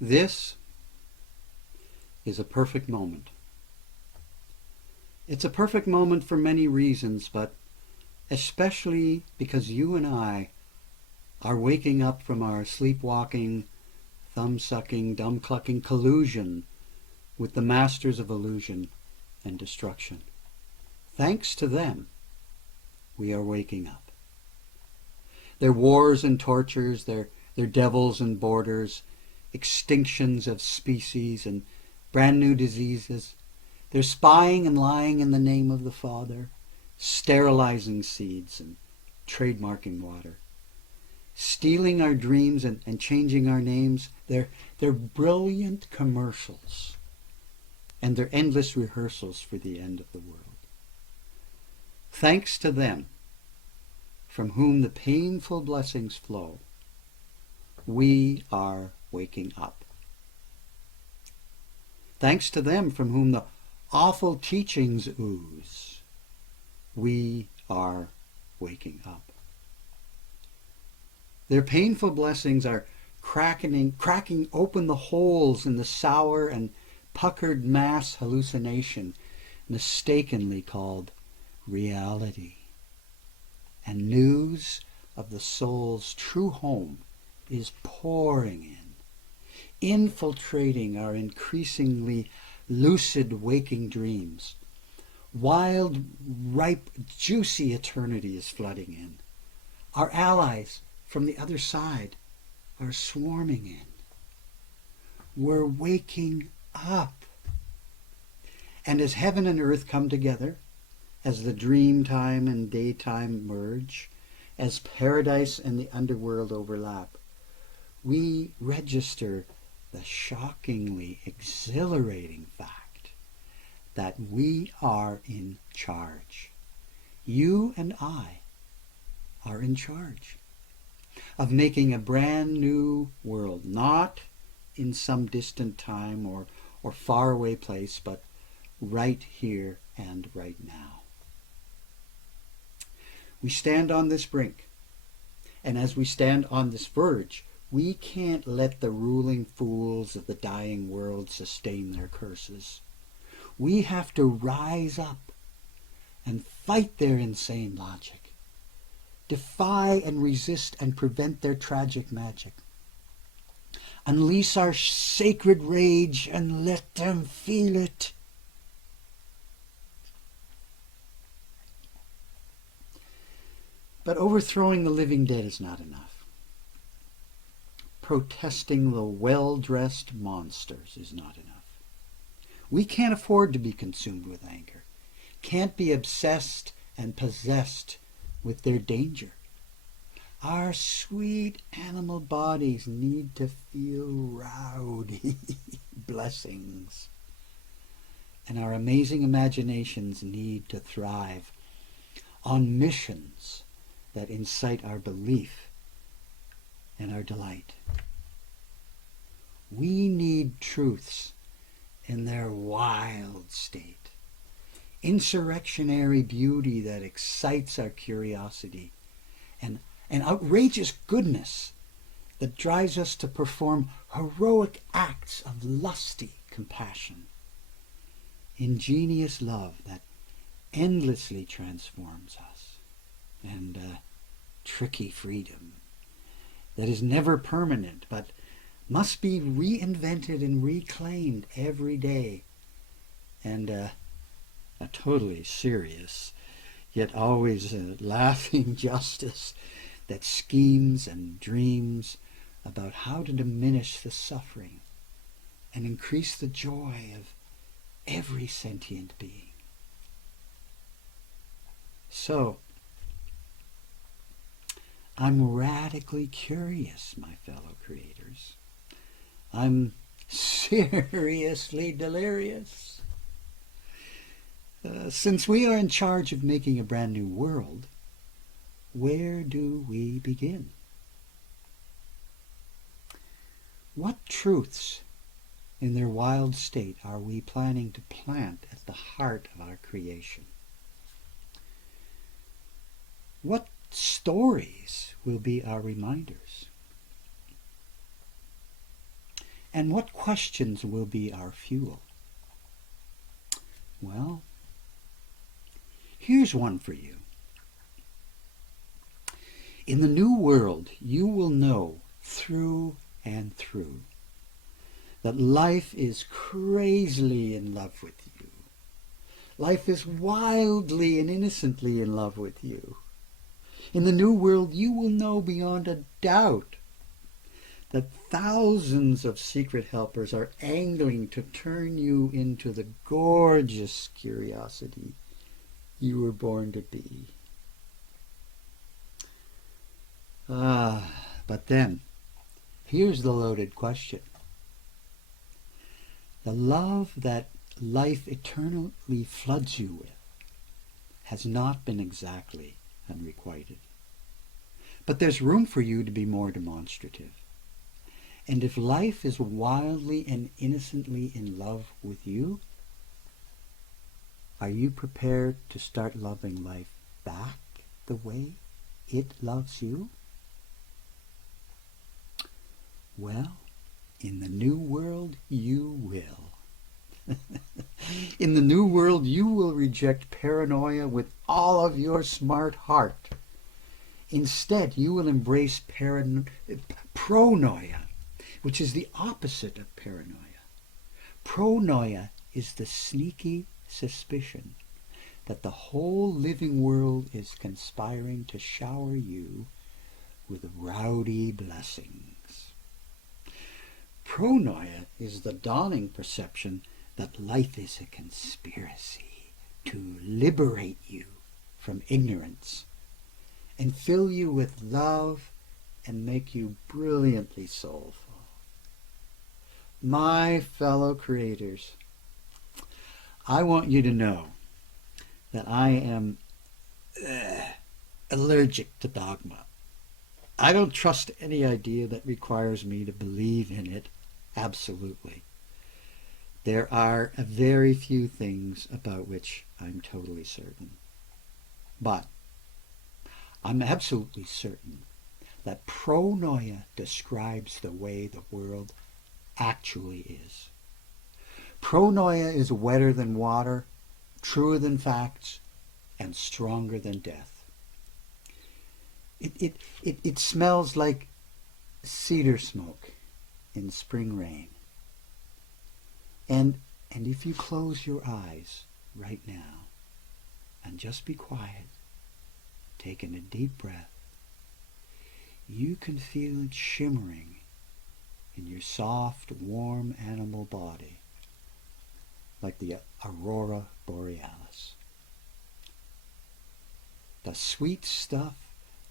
This is a perfect moment. It's a perfect moment for many reasons, but especially because you and I are waking up from our sleepwalking, thumb-sucking, dumb-clucking collusion with the masters of illusion and destruction. Thanks to them, we are waking up. Their wars and tortures, their devils and borders, extinctions of species and brand new diseases, their spying and lying in the name of the Father, sterilizing seeds and trademarking water, stealing our dreams and changing our names, their brilliant commercials and their endless rehearsals for the end of the world. Thanks to them, from whom the painful blessings flow, we are waking up. Thanks to them, from whom the awful teachings ooze, we are waking up. Their painful blessings are cracking open the holes in the sour and puckered mass hallucination mistakenly called reality. And news of the soul's true home is pouring in, infiltrating our increasingly lucid waking dreams. Wild, ripe, juicy eternity is flooding in. Our allies from the other side are swarming in. We're waking up. And as heaven and earth come together, as the dream time and daytime merge, as paradise and the underworld overlap, we register the shockingly exhilarating fact that we are in charge. You and I are in charge of making a brand new world, not in some distant time or faraway place, but right here and right now. We stand on this brink, and as we stand on this verge, we can't let the ruling fools of the dying world sustain their curses. We have to rise up and fight their insane logic, defy and resist and prevent their tragic magic, unleash our sacred rage and let them feel it. But overthrowing the living dead is not enough. Protesting the well-dressed monsters is not enough. We can't afford to be consumed with anger, can't be obsessed and possessed with their danger. Our sweet animal bodies need to feel rowdy blessings. And our amazing imaginations need to thrive on missions that incite our belief and our delight. We need truths in their wild state, insurrectionary beauty that excites our curiosity, and outrageous goodness that drives us to perform heroic acts of lusty compassion, ingenious love that endlessly transforms us, and tricky freedom that is never permanent but must be reinvented and reclaimed every day, and a totally serious yet always laughing justice that schemes and dreams about how to diminish the suffering and increase the joy of every sentient being. So, I'm radically curious, my fellow creators. I'm seriously delirious. Since we are in charge of making a brand new world, where do we begin? What truths in their wild state are we planning to plant at the heart of our creation? What stories will be our reminders? And what questions will be our fuel? Well, here's one for you. In the new world, you will know through and through that life is crazily in love with you. Life is wildly and innocently in love with you. In the new world, you will know beyond a doubt that thousands of secret helpers are angling to turn you into the gorgeous curiosity you were born to be. But then, here's the loaded question. The love that life eternally floods you with has not been exactly unrequited. But there's room for you to be more demonstrative. And if life is wildly and innocently in love with you, are you prepared to start loving life back the way it loves you? Well, in the new world, you will. In the new world, you will reject paranoia with all of your smart heart. Instead, you will embrace pronoia, which is the opposite of paranoia. Pronoia is the sneaky suspicion that the whole living world is conspiring to shower you with rowdy blessings. Pronoia is the dawning perception that life is a conspiracy to liberate you from ignorance and fill you with love and make you brilliantly soulful. My fellow creators, I want you to know that I am allergic to dogma. I don't trust any idea that requires me to believe in it absolutely. There are very few things about which I'm totally certain. But I'm absolutely certain that pronoia describes the way the world actually is. Pronoia is wetter than water, truer than facts, and stronger than death. It smells like cedar smoke in spring rain. And if you close your eyes right now and just be quiet, taking a deep breath, you can feel it shimmering in your soft, warm animal body like the aurora borealis. The sweet stuff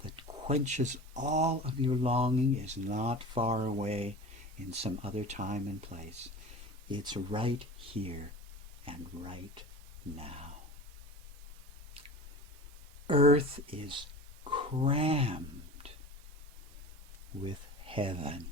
that quenches all of your longing is not far away in some other time and place. It's right here and right now. Earth is crammed with heaven.